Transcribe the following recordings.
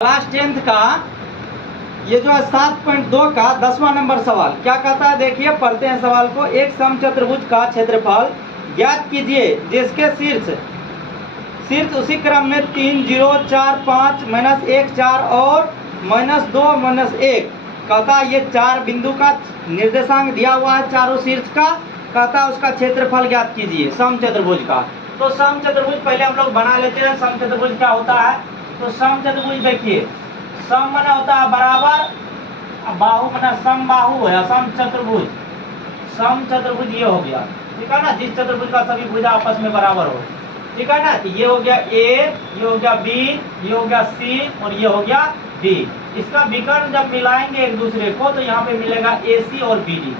Class 10th का ये जो है 7.2 का 10वां नंबर सवाल क्या कहता है, देखिए पढ़ते हैं सवाल को। एक समचतुर्भुज का क्षेत्रफल ज्ञात कीजिए जिसके शीर्ष उसी क्रम में 3 0 4 5 -1 4 और -2 -1 कहता है। ये 4 बिंदु का निर्देशांक दिया हुआ है, चारों शीर्ष का कहता है उसका क्षेत्रफल ज्ञात कीजिए समचतुर्भुज का। तो समचतुर्भुज पहले हम लोग बना लेते हैं। समचतुर्भुज क्या होता है, तो समचतुर्भुज देखिए, सम मना होता है बराबर, बाहु मना समबाहु है, समचतुर्भुज। समचतुर्भुज ये हो गया, ठीक है ना, जिस चतुर्भुज का सभी भुजा आपस में बराबर हो, ठीक है ना। तो ये हो गया ए, ये हो गया बी, ये हो गया सी और ये हो गया डी। इसका विकर्ण जब मिलाएंगे एक दूसरे को तो यहाँ पे मिलेगा ए सी और बी डी,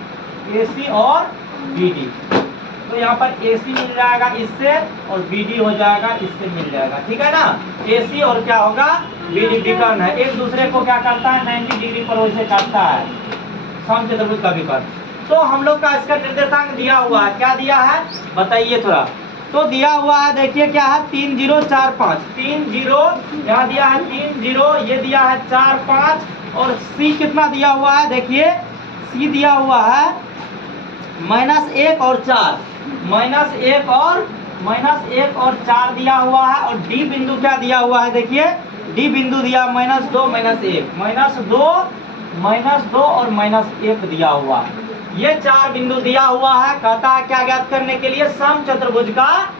ए सी और बी डी। तो यहाँ पर AC मिल जाएगा इससे और BD हो जाएगा इससे मिल जाएगा, ठीक है ना। AC और क्या होगा, BD विकर्ण है, एक दूसरे को क्या करता है 90 डिग्री पर वैसे काटता है समचतुर्भुज का विकर्ण। तो हम लोग का इसका निर्देशांक दिया हुआ है, क्या दिया है बताइए थोड़ा। तो दिया हुआ है, देखिए क्या है 3 0 4 5, 3 0 यहाँ दिया है 3 0, ये दिया है 4 5 और C कितना दिया हुआ है, देखिए C दिया हुआ है -1 और 4, -1 और 4 दिया हुआ है। और D बिंदु क्या दिया हुआ है, देखिए D बिंदु दिया -2 -1 और -1 दिया हुआ है। ये 4 बिंदु दिया हुआ है, कहता है क्या ज्ञात करने के लिए, समचतुर्भुज का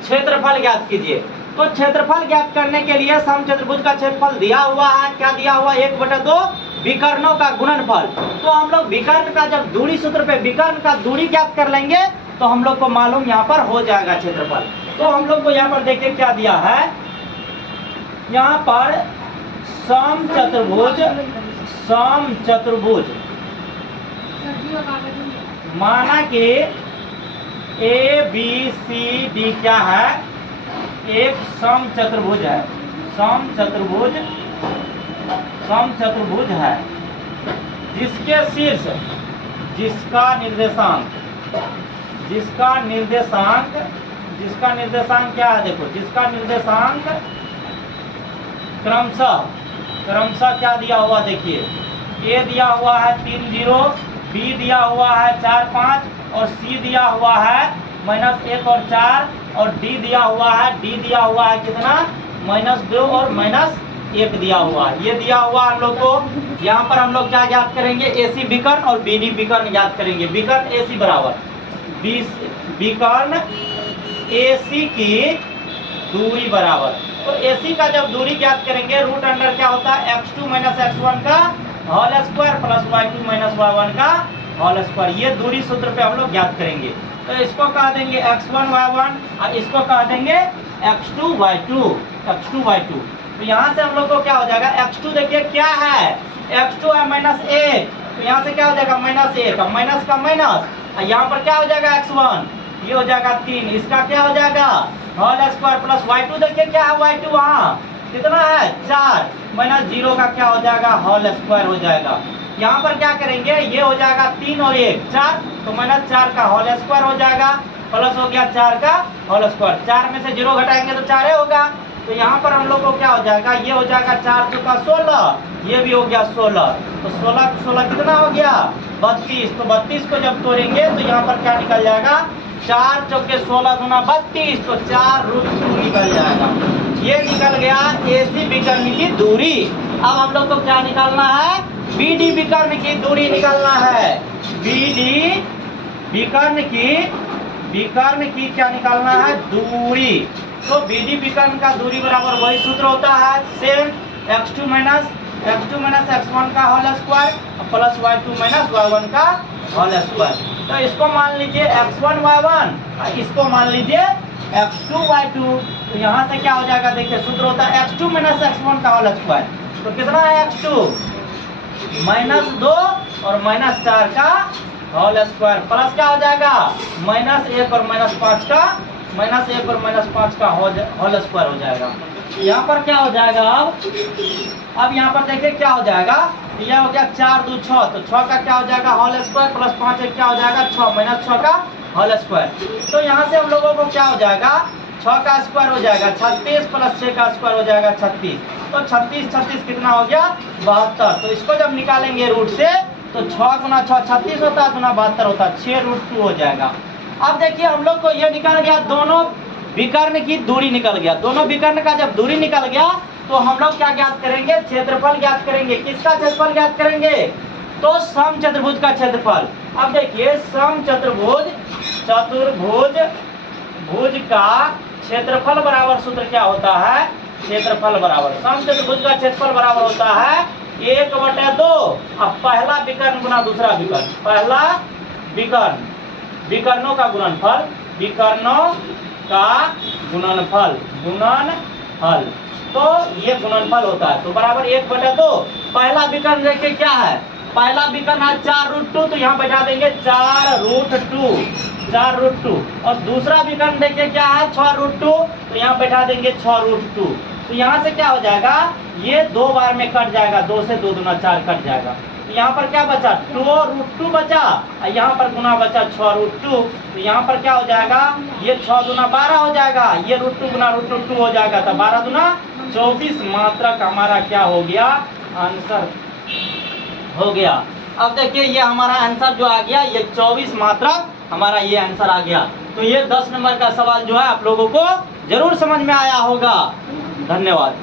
क्षेत्रफल ज्ञात कीजिए। तो क्षेत्रफल ज्ञात करने के लिए समचतुर्भुज का क्षेत्रफल दिया हुआ है, क्या दिया हुआ 1/2 विकर्णों का गुणनफल। तो हम लोग विकर्ण का जब दूरी सूत्र पे विकर्ण का दूरी ज्ञात कर लेंगे तो हम लोग को मालूम यहाँ पर हो जाएगा क्षेत्रफल। तो हम लोग को यहाँ पर देखिए क्या दिया है, यहाँ पर समचतुर्भुज माना कि ए बी सी डी क्या है, एक समचतुर्भुज है, समचतुर्भुज है जिसके शीर्ष जिसका निर्देशांक क्या है, देखो जिसका निर्देशांक क्रमशः क्या दिया हुआ, देखिए ए दिया हुआ है 3 0, बी दिया हुआ है 4 5 और सी दिया हुआ है -1 और 4 और डी दिया हुआ है कितना -2 और -1 दिया हुआ है। ये दिया हुआ हम लोग को। यहाँ पर हम लोग क्या ज्ञात करेंगे, AC विकर्ण और BD विकर्ण ज्ञात करेंगे। विकर्ण AC बराबर विकर्ण AC की दूरी बराबर। तो AC का जब दूरी ज्ञात करेंगे रूट अंडर क्या होता है x2 - x1 का whole square plus y2 - y1 का होल स्क्वायर। ये दूरी सूत्र पे हम लोग ज्ञात करेंगे। तो इसको कह देंगे x1 y1 और इसको कह देंगे x2 y2। तो यहाँ से हम लोग को क्या हो जाएगा, x2 देखिए क्या है, x2 है -1, तो यहाँ से क्या हो जाएगा -1 और माइनस का माइनस, और यहाँ पर क्या हो जाएगा x1, ये हो जाएगा 3, इसका क्या हो जाएगा होल स्क्वायर प्लस y2 देखिए क्या है y2 वहाँ कितना है 4 -0 का क्या हो जाएगा होल स्क्वायर हो जाएगा। यहाँ पर क्या करेंगे, ये हो जाएगा 3 और 1 4, तो -4 का होल स्क्वायर हो जाएगा प्लस हो गया 4 का होल स्क्वायर। 4 में से 0 घटाएंगे तो 4 होगा। तो यहाँ पर हम लोग को क्या हो जाएगा, ये हो जाएगा 4 चौका 16, ये भी हो गया 16, तो 16 कितना हो गया 32। तो 32 को जब तोड़ेंगे तो यहाँ पर क्या निकल जाएगा 4 चौके 16 गुना 32, तो 4√2 निकल जाएगा। ये निकल गया AC विकर्ण की दूरी। अब हम लोग को क्या निकालना है, BD विकर्ण की दूरी निकालना है। BD विकर्ण की क्या निकालना है, दूरी। तो BD विकर्ण का दूरी बराबर वही सूत्र होता है, सेम x2 - x1 का whole square plus y2 - y1 का होल स्क्वायर। तो इसको मान लीजिए x1 y1 और इसको मान लीजिए x2 y2। तो यहाँ से क्या हो जाएगा, देखिए सूत्र होता है x2 - x1 का होल स्क्वायर। तो कितना है x2 -2 और -4 का होल स्क्वायर प्लस क्या हो जाएगा -1 और -5 का होल स्क्वायर हो जाएगा। यहाँ पर क्या हो जाएगा, अब यहाँ पर देखिए क्या हो जाएगा, यह हो गया 4 2 6, तो 6 का क्या हो जाएगा होल स्क्वायर प्लस 5 क्या हो जाएगा 6 -6 का होल स्क्वायर। तो यहाँ से हम लोगों को क्या हो जाएगा 6 का स्क्वायर हो जाएगा 36 प्लस 6 का स्क्वायर हो जाएगा 36। तो 36 36 कितना हो गया 72। तो इसको जब निकालेंगे रूट से तो 6 गुना 6 36 होता है, गुना 72 होता है, 6√2 हो जाएगा। अब देखिए हम लोग को ये निकल गया, दोनों विकर्ण की दूरी निकल गया। दोनों विकर्ण का जब दूरी निकल गया तो हम लोग क्या ज्ञात करेंगे, क्षेत्रफल ज्ञात करेंगे। किसका क्षेत्रफल ज्ञात करेंगे, तो सम चतुर्भुज का क्षेत्रफल। अब देखिए सम चतुर्भुज भुज का क्षेत्रफल बराबर सूत्र क्या होता है, क्षेत्रफल बराबर सम चतुर्भुज का क्षेत्रफल बराबर होता है 1/2। अब पहला विकर्ण गुना दूसरा विकर्ण, पहला विकर्ण विकर्णों का गुणनफल, विकर्णों का गुणनफल तो ये गुणनफल होता है, तो बराबर 1/2। पहला विकर्ण देखिए क्या है, पहला विकर्ण है 4√2, तो यहाँ बैठा देंगे 4√2। और दूसरा विकर्ण देखिए क्या है 6√2, तो यहाँ बैठा देंगे 6√2। तो यहाँ से क्या हो जाएगा, ये 2 बार में कट जाएगा, 2 से 2 दूना 4 कट जाएगा। तो यहाँ पर क्या बचा 2√2 बचा, और यहाँ पर गुना बचा 6√2। तो यहाँ पर क्या हो जाएगा, ये 6 दूना 12 हो जाएगा, ये √2 गुना √2 हो जाएगा, तो 12 दूना 24 मात्रक हमारा क्या हो गया, आंसर हो गया। अब देखिए ये हमारा आंसर जो आ गया, ये 24 मात्रक हमारा ये आंसर आ गया। तो ये 10 नंबर का सवाल जो है आप लोगों को जरूर समझ में आया होगा। धन्यवाद।